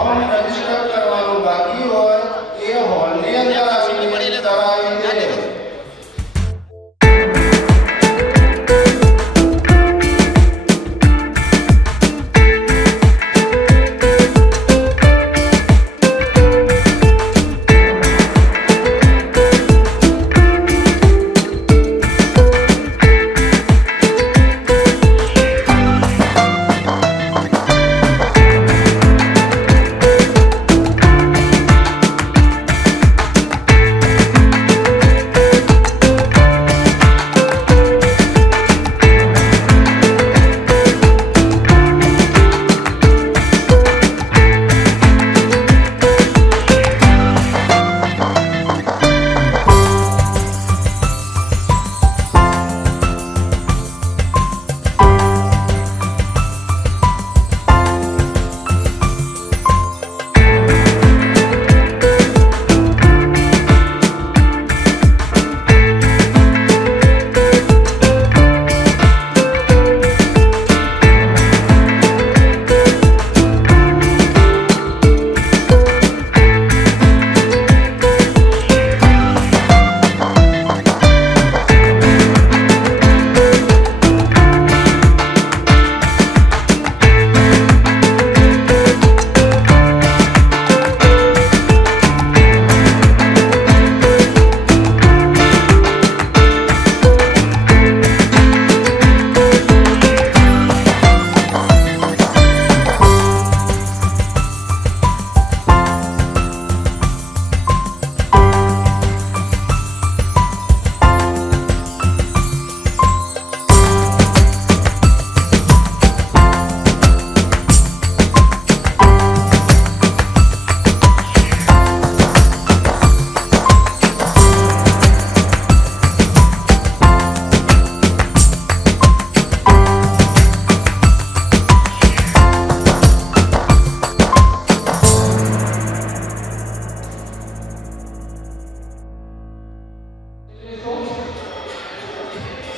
Form register કરવાનું બાકી હોય એ હોલની અંદર આવીને કરાવી દે.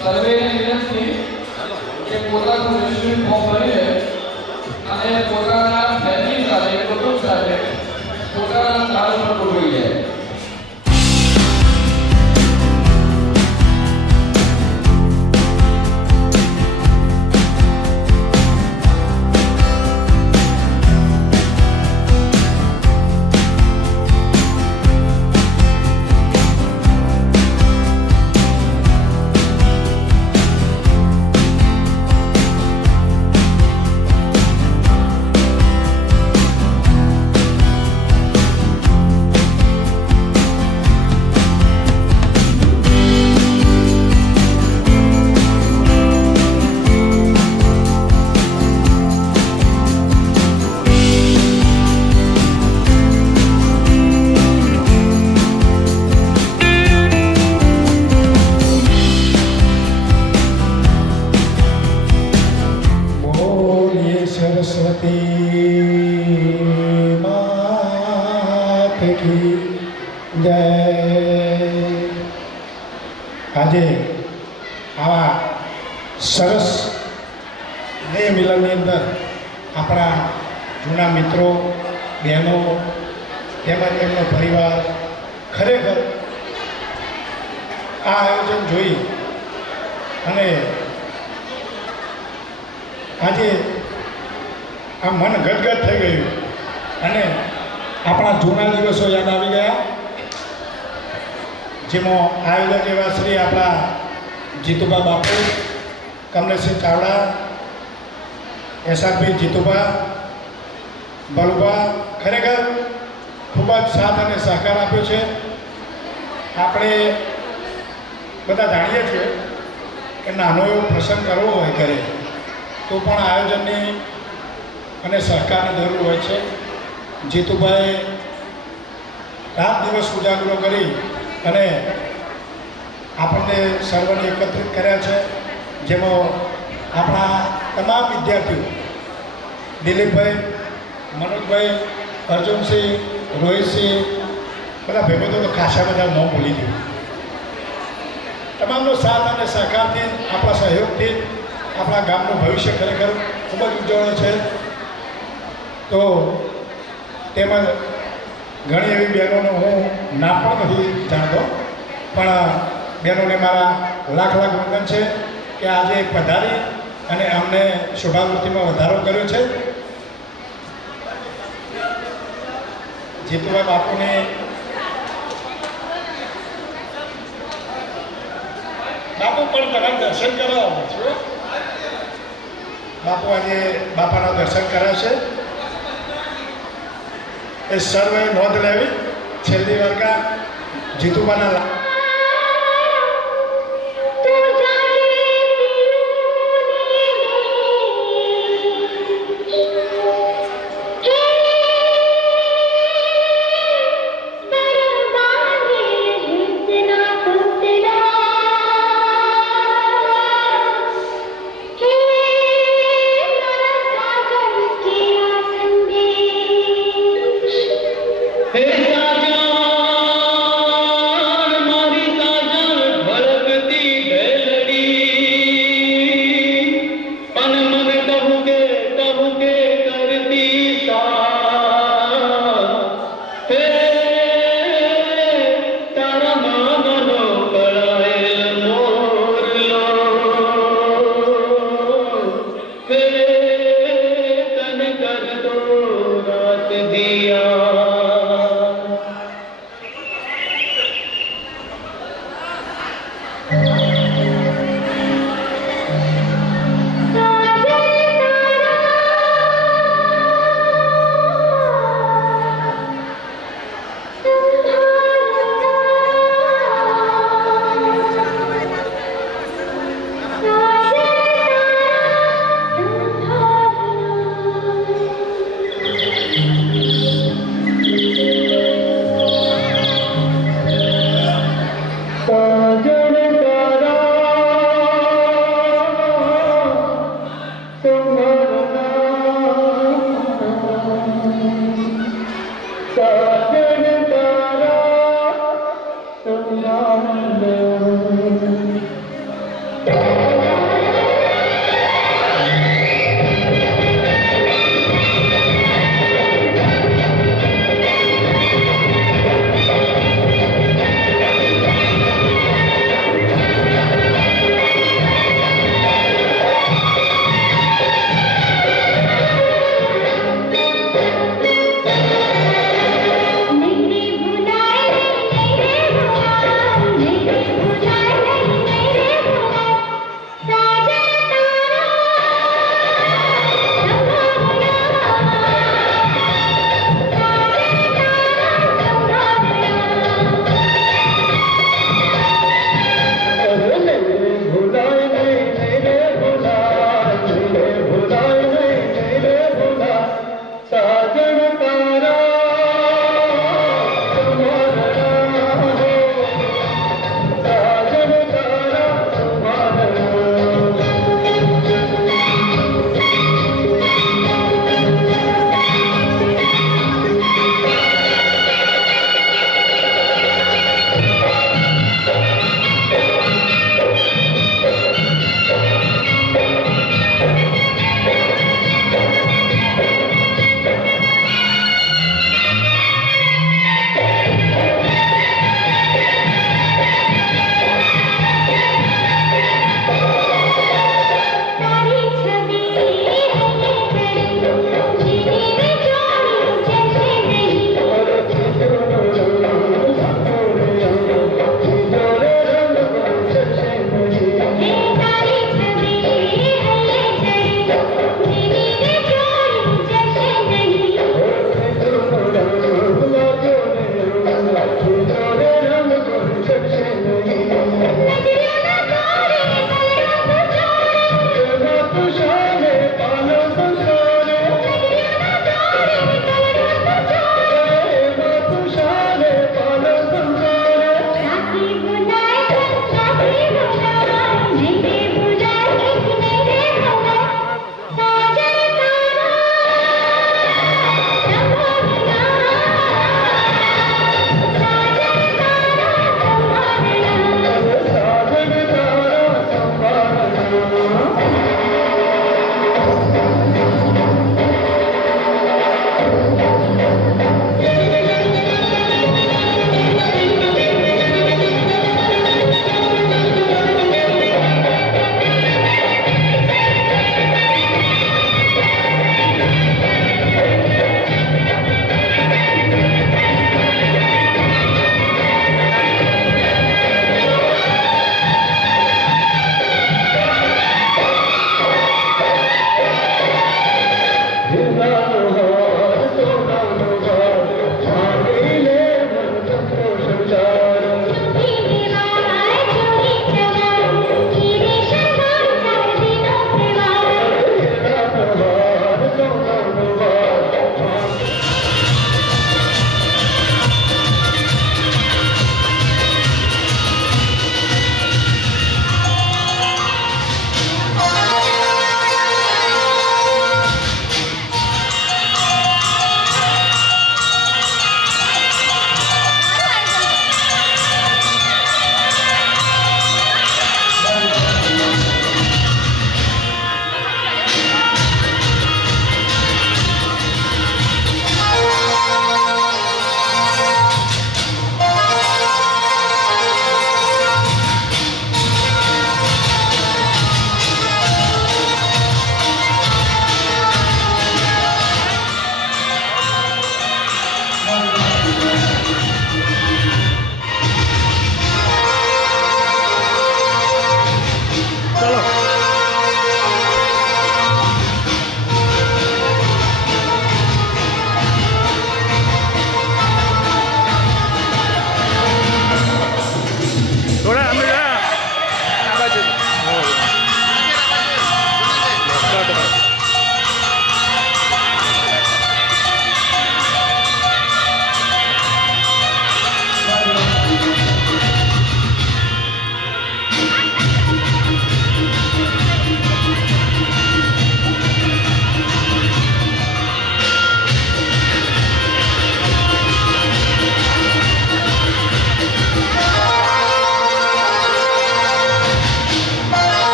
સર્વેની વિનંતી કે પોતાનું રજીસ્ટ્રેશન ફોર્મ ભરીને અને પોતાના ફેમિલી સાથે કુટુંબ સાથે પોતાના સ્થાન પર ગોઠવી જાય. આજે આવા સરસ સ્નેહ મિલનની અંદર આપણા જૂના મિત્રો બહેનો તેમજ તેમનો પરિવાર ખરેખર આ આયોજન જોઈ અને આજે આ મન ગદગદ થઈ ગયું અને આપણા જૂના દિવસો યાદ આવી ગયા, જેમાં આયોજક એવા શ્રી આપણા જીતુભા બાપુ, કમલેશસિંહ ચાવડા, એસઆરપી જીતુભા, બલુભા ખરેખર ખૂબ જ સાથ અને સહકાર આપ્યો છે. આપણે બધા જાણીએ છીએ કે નાનો એવો પ્રસંગ કરવો હોય ઘરે તો પણ આયોજનની અને સહકારની જરૂર હોય છે. જીતુભાઈએ રાત દિવસ ઉજાગરો કરી અને આપણને સર્વને એકત્રિત કર્યા છે, જેમાં આપણા તમામ વિદ્યાર્થીઓ દિલીપભાઈ, મનોજભાઈ, અર્જુનસિંહ, રોહિતસિંહ બધા ભેગો તો ખાસા બધા નામ ભૂલી ગયું. તમામનો સાથ અને સહકારથી આપણા સહયોગથી આપણા ગામનું ભવિષ્ય ખરેખર ખૂબ જ ઉજ્જવળ છે. તો તેમજ ઘણી એવી બહેનોનો હું નામ પણ નથી જાણતો, પણ બહેનોને મારા લાખ લાખ વંદન છે કે આજે પધારી અને અમને શોભાવૃત્તિમાં વધારો કર્યો છે. જીતુભાઈ બાપુને બાપુ પણ તમારે દર્શન કરાવો છો. બાપુ આજે બાપાના દર્શન કરાવશે. એ સર્વે નોંધ લેવી. છેલ્લી વર્ગા જીતુબાના हे राजा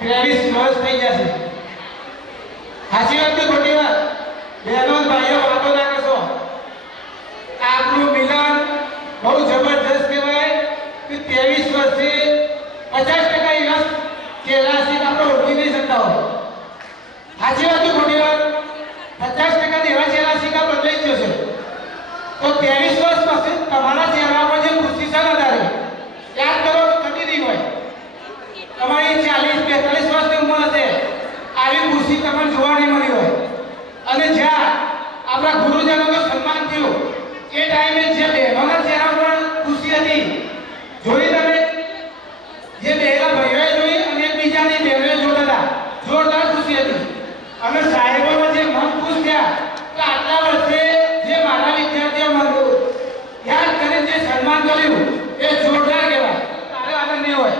23 વર્ષ થઈ ગયા છે. સાચી વાત કે ખોટી વાત? બહેનો ભાઈઓ વાતો ના કરશો. આપણું મિલન બહુ જબરદસ્ત કહેવાય કે 23 વર્ષે 50% એવા ચહેરા છે કે આપણે ઓળખી નહીં શકતા હોય. સાચી વાત કે ખોટી વાત? 50% એવા ચહેરા છે કે બદલાઈ જ જશે. તો 23 વર્ષ પછી તમારા ચહેરા પર જે ખુશી છે વધારે યાદ કરો થતી નહીં હોય. તમારી 40-42 વર્ષની ઉંમર હશે, આવી ખુશી તમને જોવા નહીં મળી હોય. અને જ્યાં આપણા ગુરુજનોનું સન્માન થયું એ ટાઈમે જે બહેનોના ચહેરા પર ખુશી હતી જોઈ તમે? જે બહેના ભાઈઓએ જોઈ અને એકબીજાની બહેનોએ જોતા હતા, જોરદાર ખુશી હતી. અને સાહેબોના જે મન ખુશ થયા કે આટલા વર્ષે જે મારા વિદ્યાર્થીઓ યાદ કરીને જે સન્માન કર્યું એ જોરદાર કહેવાય. તારે આનંદ નહીં હોય,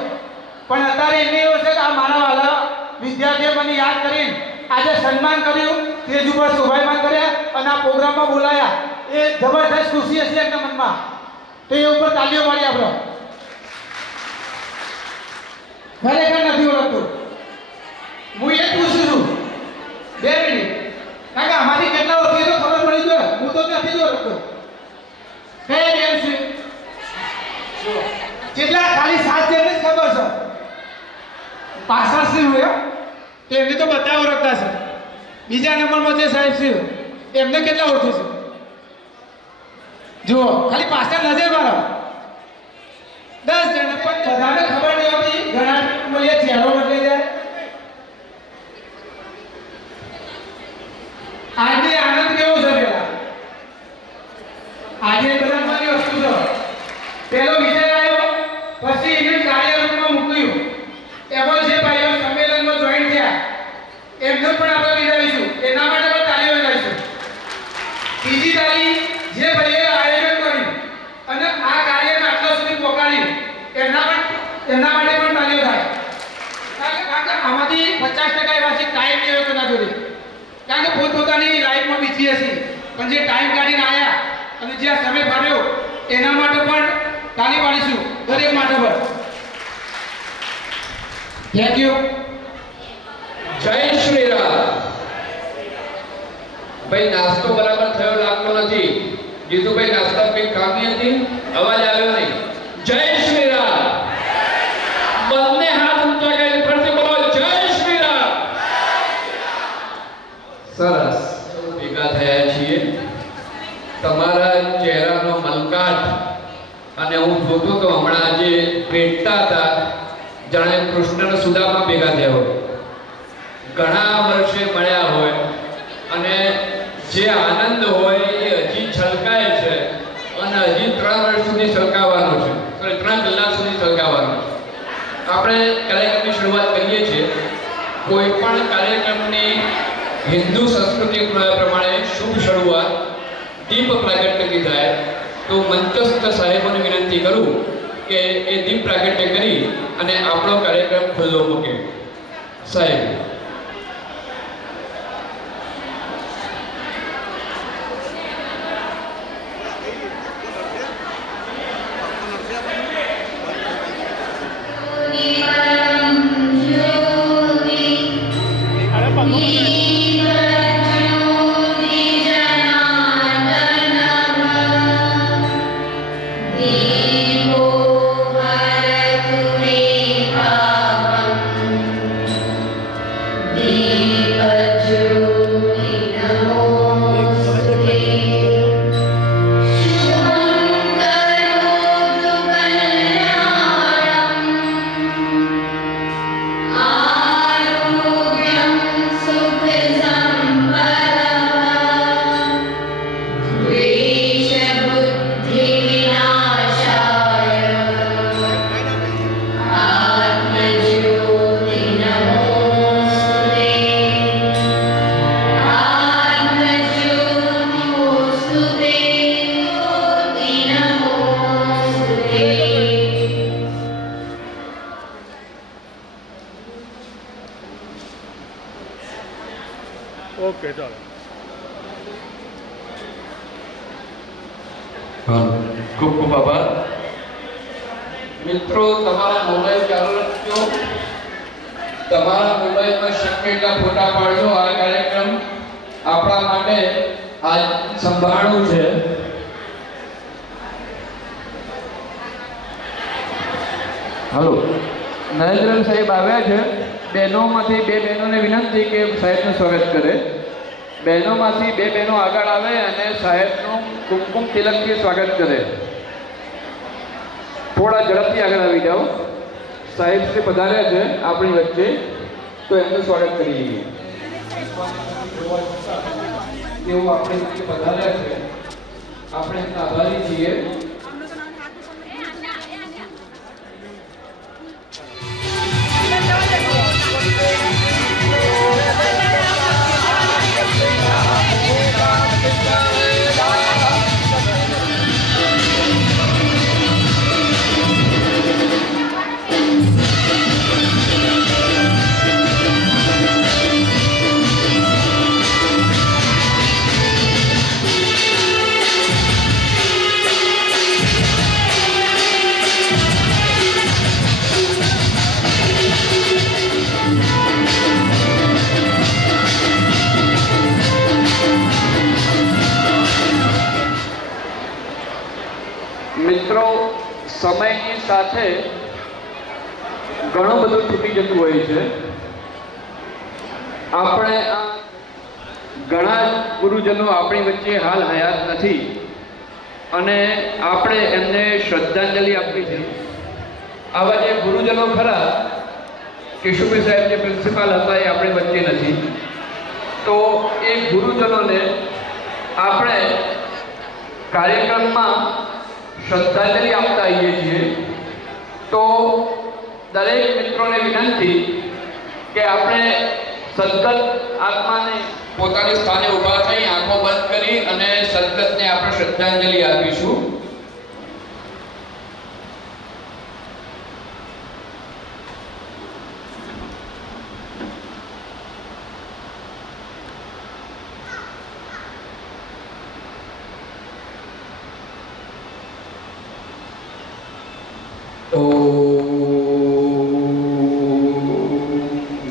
પણ અત્યારે એની એવું છે કે આ મારા વાલા વિદ્યાર્થીઓ મને યાદ કરીને આજે સન્માન કર્યું, સ્ટેજ ઉપર શોભાયમાન કર્યા અને આ પ્રોગ્રામમાં બોલાયા. એ જબરદસ્ત ખુશી હશે એમના મનમાં. તો એ ઉપર તાલીઓ પાડી આપણો. ખરેખર નથી ઓળખતું. હું એ પૂછું છું 2 મિનિટ, કારણ કે આમાંથી કેટલા ઓળખી તો ખબર પડી જાય. હું તો નથી જ ઓળખતો. કઈ બેન છે? કેટલા? ખાલી 7 જણને જ ખબર છે. પાછળ છે હોય એમને તો બધા ઓળખતા છે. બીજા નંબરમાં જે સાહેબ છે એમને કેટલા ઓળખે છે? જુઓ, ખાલી પાછળ નજર મારો. 10 જણ પણ બધાને ખબર નહીં હોતી. ઘણા બોલીએ ચહેરો બદલાઈ જાય. આજે આનંદ કેવો છે? પેલા આજે બધા મારી વસ્તુ છે. પેલો વિચાર આવ્યો, પછી એને કાર્યરૂપમાં મૂક્યું. એમાં જે ભાઈઓ સંમેલનમાં જોઈન થયા એમને પણ આપણે બિરદાવીશું. એના માટે પણ તાળીઓ વગાડીશું. બીજી તાળી જે ભાઈઓએ આયોજન કર્યું અને આ કાર્યને આટલા સુધી પહોંચાડ્યું એના માટે પણ તાળીઓ થાય. કારણ કે આમાંથી 50% એવા છે ટાઈમ નહીં હોય કોના જોડે, કારણ કે પોતપોતાની લાઈફમાં બીજી હશે, પણ જે ટાઈમ કાઢીને આવ્યા અને જે આ સમય ફાળવ્યો એના માટે પણ તાળી પાડીશું દરેક માટે પર. Thank you. જય શ્રી રામ. ભાઈ નાસ્તો બરાબર થયો લાગતો નથી. જીતુભાઈ નાસ્તા કંઈક કામની હતી, અવાજ આવ્યો નહીં. જય શ્રી રામ. બંને હાથ ઊંચા કરીને ફરીથી બોલો જય શ્રી રામ. સરસ. ભેગા થયા છીએ. તમારા ચહેરાનો મલકાટ અને હું જોતો તો હમણાં જે ભેટતા હતા જાણે કૃષ્ણ સુદામા ભેગા થયા હોય. ઘણા વર્ષે મળ્યા હોય અને જે આનંદ હોય એ હજી છલકાય છે અને હજી 3 વર્ષ સુધી છલકાવાનો છે, 3 કલાક સુધી છલકાવાનો છે. આપણે કાર્યક્રમની શરૂઆત કરીએ છીએ. કોઈ પણ કાર્યક્રમની હિન્દુ સંસ્કૃતિ પ્રમાણે શુભ શરૂઆત દીપ પ્રાગટ્યથી થાય. તો મંચસ્થ સાહેબોને વિનંતી કરું કે એ દીપ પ્રાગટ્ય કરી અને આપણો કાર્યક્રમ ખુલ્લો મૂકે. સાહેબ. ઓકે ચાલો. ખૂબ ખૂબ આભાર. મિત્રો તમારા મોબાઈલ ચાલુ રાખજો. તમારા મોબાઈલમાં શક્ય એટલા ફોટા પાડજો. આ કાર્યક્રમ આપણા માટે આજ સંભાળવું છે. હલો, નરેન્દ્ર સાહેબ આવ્યા છે. બહેનોમાંથી 2 બહેનોને વિનંતી કે સાહેબનું સ્વાગત કરે. બહેનોમાંથી 2 બહેનો આગળ આવે અને સાહેબનું કુમકુમ તિલકથી સ્વાગત કરે. થોડા ઝડપથી આગળ આવી જાઓ. સાહેબ શ્રી પધાર્યા છે આપણી વચ્ચે, તો એમનું સ્વાગત કરીએ. તેઓ આપણી વચ્ચે પધાર્યા છે, આપણે એમના આભારી છીએ. મિત્રો, સમયની સાથે ઘણું બધું છૂટી જતું હોય છે. આપણે આ ઘણા ગુરુજનો આપણી વચ્ચે હાલ હયાત નથી અને આપણે એમને શ્રદ્ધાંજલિ આપવી છે. આવા જે ગુરુજનો ખરા, કેશુભાઈ સાહેબ જે પ્રિન્સિપાલ હતા એ આપણી વચ્ચે નથી, તો એ ગુરુજનોને આપણે કાર્યક્રમમાં શ્રદ્ધાંજલિ આપતા આવીએ છીએ. તો દરેક મિત્રોને વિનંતી કે આપણે સદગત આત્માને પોતાની સ્થાને ઊભા થઈ આંખો બંધ કરી અને સદગતને આપણે શ્રદ્ધાંજલિ આપીશું.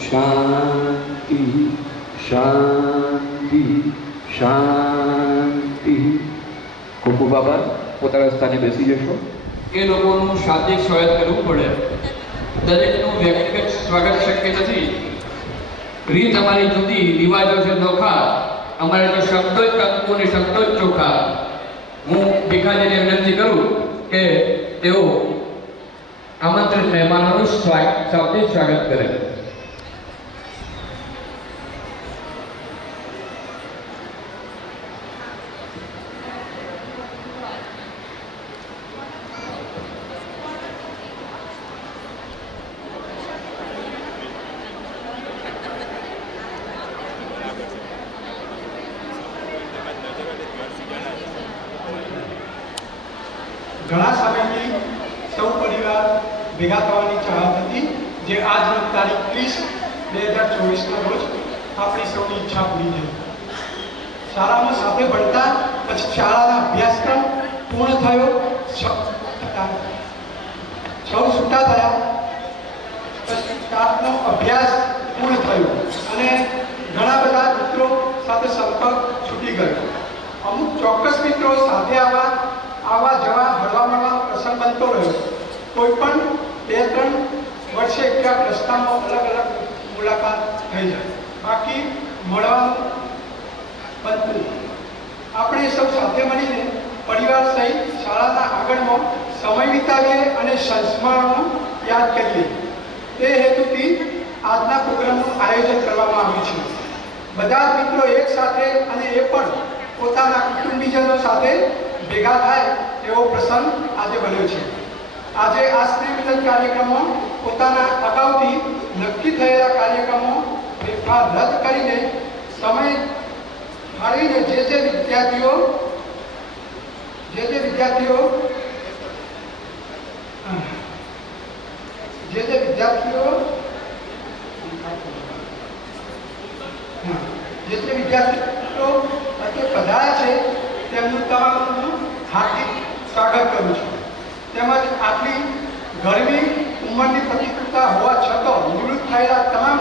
શાંતિ શાંતિ શાંતિ. ખૂબ ખૂબ આભાર. પોતાના સ્થાને બેસી જશો. એ લોકોનું શાબ્દિક સ્વાગત કરવું પડે. દરેકનું વ્યક્તિગત સ્વાગત શક્ય નથી. રીત અમારી જુદી, રિવાજો છે નોખા. અમારે તો શબ્દો જ કંકુ અને શબ્દો જ ચોખા. હું ભીખાજીને વિનંતી કરું કે તેઓ આમંત્રિત મહેમાનોનું શાબ્દિક સ્વાગત કરે. ઘણા સમયથી સૌ પરિવાર ભેગા થવાની ચાહત હતી, જે આજની તારીખ 30/2024ના રોજ આપણી સૌની ઈચ્છા પૂરી થઈ. શાળામાં સાથે ભણતા, પછી શાળાના અભ્યાસક્રમ પૂર્ણ થયો, સૌ છૂટા થયા, પછી સ્ટાફનો અભ્યાસ પૂર્ણ થયો અને ઘણા બધા મિત્રો સાથે સંપર્ક છૂટી ગયો. અમુક ચોક્કસ મિત્રો સાથે આવા જવા હળવા મળવા પ્રસંગ બનતો રહ્યો. કોઈ પણ 2-3 વર્ષે ક્યાંક રસ્તામાં અલગ અલગ મુલાકાત થઈ જાય, બાકી મળવાનું બનતું. આપણે સૌ સાથે મળીને પરિવાર સહિત શાળાના આંગણમાં સમય વિતાવીએ અને સંસ્મરણો યાદ કરીએ. તે હેતુથી આજના પ્રોગ્રામનું આયોજન કરવામાં આવ્યું છે. બધા જ મિત્રો એક સાથે અને એ પણ પોતાના કુટુંબીજનો સાથે ભેગા થાય એવો પ્રસંગ આજે બન્યો છે. આજે આ સ્નેહ મિલન કાર્યક્રમમાં પોતાના અગાઉથી નક્કી થયેલા કાર્યક્રમો ફેરફાર રદ કરીને સમય ફાળવીને જે વિદ્યાર્થીઓ પધાર્યા છે તેમનું તમામનું હાર્દિક સ્વાગત કરું છું. તેમજ આટલી ગરમી ઉંમરની પ્રતિકૂળતા હોવા છતાં નિવૃત્ત થયેલા તમામ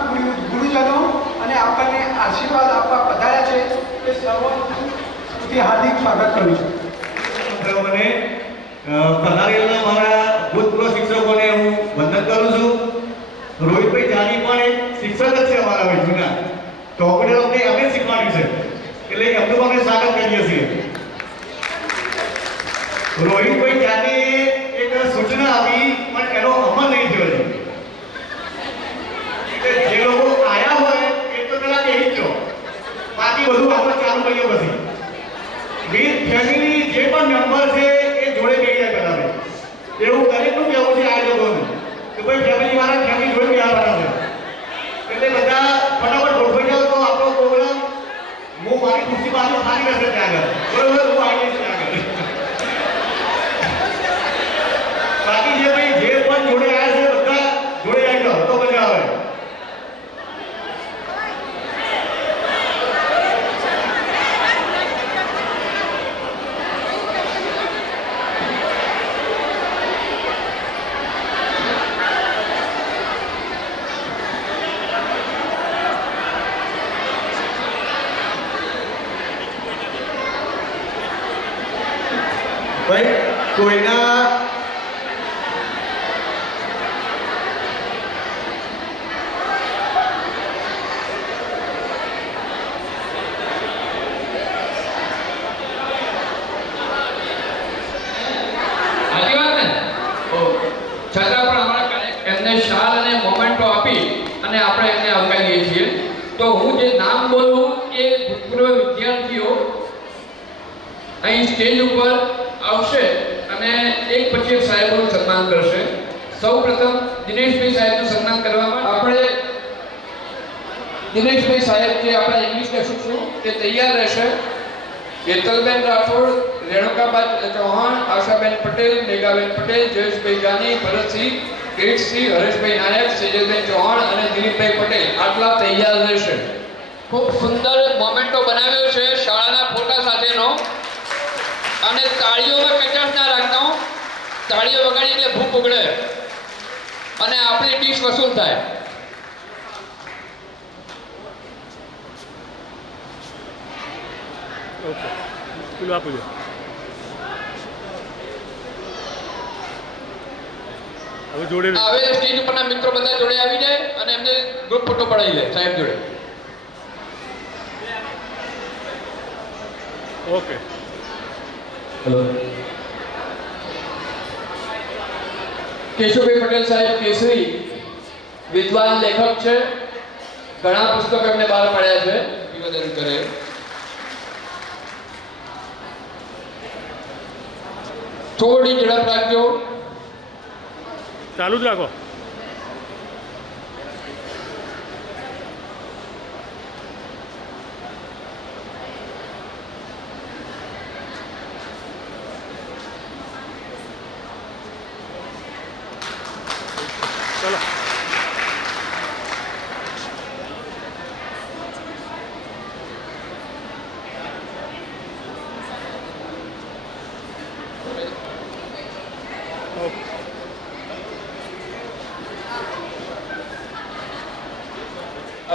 ગુરુજનો અને આપણને આશીર્વાદ આપવા પધાર્યા છે તે સૌથી હાર્દિક સ્વાગત કરું છું. મને પધારેલા મારા ભૂતપૂર્વ શિક્ષકોને હું વંદન કરું છું. રોહિતભાઈ જાની પણ એક શિક્ષક જ છે અમારા વૈજ્ઞાના, તો આપણે અમને અમે શીખવાડ્યું છે એટલે એમનું અમે સ્વાગત કરીએ છીએ. રોહિતભાઈ જાની એક સૂચના આપી પણ એનો અમલ નહીં થયો છે. જે લોકો આયા હોય એ તો પેલા કહી જ બાકી બધું આપણે ચાલુ કરીએ પછી વિથ ફેમિલી જે પણ મેમ્બર છે એ જોડે બેસી જાય પેલા એવું દરેકનું કહેવું છે આયોજકોને કે ભાઈ ફેમિલી વાળા ફેમિલી જોડે બેસવાના છે એટલે બધા ફટાફટ ગોઠવાઈ જાવ તો આપણો પ્રોગ્રામ હું મારી ખુશી પાસે ખાલી રહેશે ત્યાં આગળ બરોબર હું આવી જઈશ ત્યાં આગળ. બાકી જે ભાઈ જે પણ જોડે આવ્યા છે બધા જોડે આવી જાઓ તો મજા આવે. ભાઈ કોઈના શાલ અને મોમેન્ટો આપી અને આપણે એમને આવકારીએ છીએ. તો હું જે નામ બોલું એ ભૂતપૂર્વ વિદ્યાર્થીઓ અહીં સ્ટેજ ઉપર આવશે અને એક પછી એક સાહેબોનું સન્માન કરશે. સૌપ્રથમ દિનેશભાઈ સાહેબનું સન્માન કરવામાં આપણે દિનેશભાઈ સાહેબ જે આપણે ઇંગ્લિશને શીખશું તે તૈયાર રહેશે. હેતલબેન રાઠોડ, રેણુકાબા ચૌહાણ, આશાબેન પટેલ, મેઘાબેન પટેલ, જયેશભાઈ જાની, ભરતસિંહ, કિરીટસિંહ, હરેશભાઈ નાયક, સેજલબેન ચૌહાણ અને દિલીપભાઈ પટેલ આટલા તૈયાર રહેશે. ખૂબ સુંદર મોમેન્ટો બનાવ્યો છે શાળાના ફોટા સાથેનો અને તાળીઓમાં કચાશ ના રાખતા હું. તાળીઓ વગાડી એટલે ભૂખ ઉગડે અને આપણી ડીશ વસૂલ થાય. ઓકે પેલું આપું છું. હવે જોડે હવે સ્ટેજ ઉપરના મિત્રો બધા જોડે આવી જાય અને એમને ગ્રુપ ફોટો પડાવી લે સાહેબ જોડે. ઓકે. હેલો. કેશુભાઈ પટેલ સાહેબ કેસરી વિદ્વાન લેખક છે. ઘણા પુસ્તકો એમને બહાર પાડ્યા છે. નિવેદન કરે થોડી ઝડપ રાખજો. ચાલુ જ રાખો. ચલો.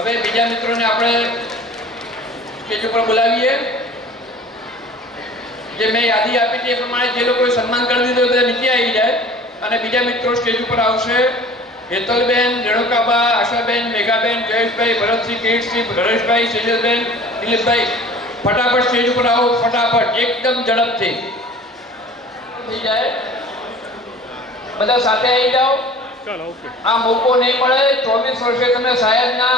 હવે બીજા મિત્રોને આપણે સ્ટેજ ઉપર બોલાવીએ. જે મેં યાદી આપી તે પ્રમાણે જે લોકોએ સન્માન કરી દીધું બધા નીચે આવી જાય અને બીજા મિત્રો સ્ટેજ ઉપર આવશે. હેતલબેન, રેણુકાબા, આશાબેન, મેઘાબેન, જયેશભાઈ, ભરતસિંહ, કિરીટસિંહ, હરેશભાઈ, સેજલબેન, દિલીપભાઈ ફટાફટ સ્ટેજ ઉપર આવો. ફટાફટ એકદમ ઝડપથી થઈ જાય. બધા સાથે આવી જાઓ. ચાલો. ઓકે. આ મોકો નહીં મળે. 24 વર્ષે તમને સાહેબના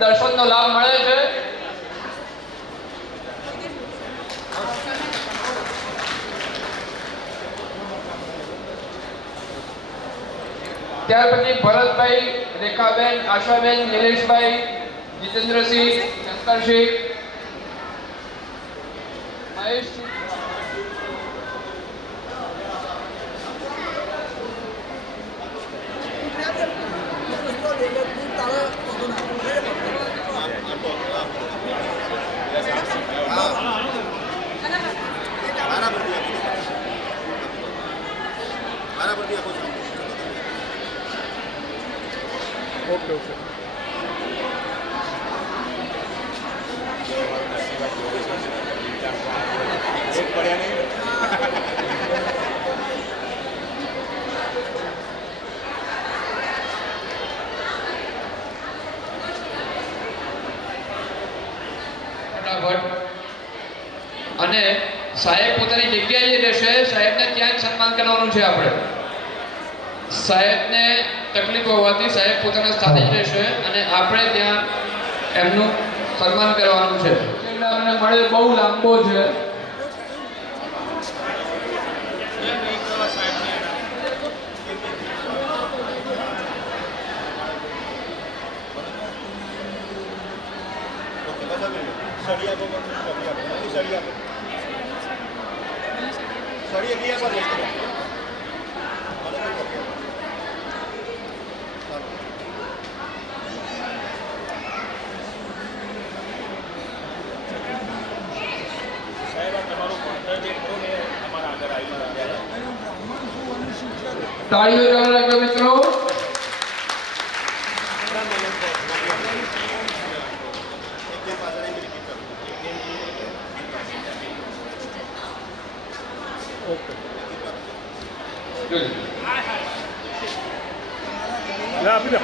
દર્શનનો લાભ મળે છે. ત્યાર પછી ભરતભાઈ, રેખાબેન, આશાબેન, નિલેશભાઈ, જીતેન્દ્રસિંહ, શંકરસિંહ, મહેશસિંહ, ફટાફટ અને સાહેબ પોતાની જગ્યાએ રહેશે સાહેબને ત્યાં જ સન્માન કરવાનું છે આપણે સાહેબને તકલીફ હોવાથી સાહેબ પોતાના સ્થાને જ રહેશે અને આપણે ત્યાં એમનું સન્માન કરવાનું છે એટલે અમને મળે બહુ લાંબો છે તાળીઓ ચાલુ રાખજો મિત્રો લે આપી દો.